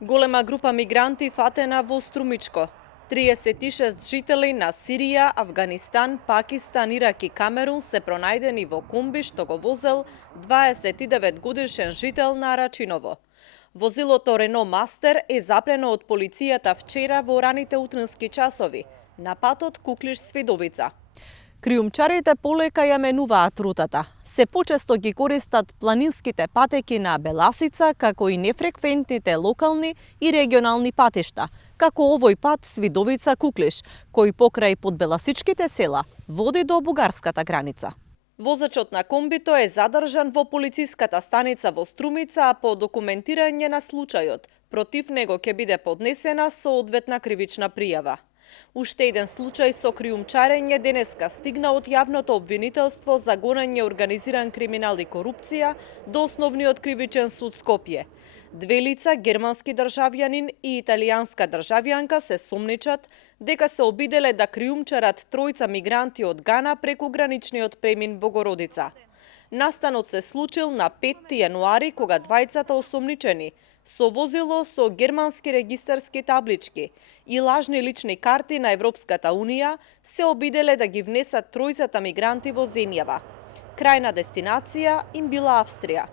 Голема група мигранти фатена во Струмичко. 36 жители на Сирија, Авганистан, Пакистан, Ирак и Камерун се пронајдени во комби што го возел 29 годишен жител на Арачиново. Возилото Рено Мастер е запрено од полицијата вчера во раните утрински часови на патот Куклиш-Свидовица. Криумчарите полека ја менуваат рутата. Се почесто ги користат планинските патеки на Беласица, како и нефреквентните локални и регионални патишта, како овој пат Свидовица-Куклиш, кој покрај подбеласичките села води до бугарската граница. Возачот на комбито е задржан во полициската станица во Струмица, а по документирање на случајот, против него ќе биде поднесена соодветна кривична пријава. Уште еден случај со криумчарење денеска стигна од јавното обвинителство за гонење организиран криминал и корупција до Основниот кривичен суд Скопје. Две лица, германски државјанин и италијанска државјанка, се сомничат дека се обиделе да криумчарат тројца мигранти од Гана преку граничниот премин Богородица. Настанот се случил на 5 јануари, кога двајцата осомничени со возило со германски регистарски таблички и лажни лични карти на Европската Унија се обиделе да ги внесат тројцата мигранти во земјава. Крајна дестинација им била Австрија.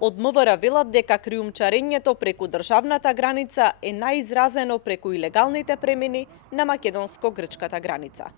Од МВР велат дека криумчарењето преку државната граница е најизразено преку илегалните премини на македонско-грчката граница.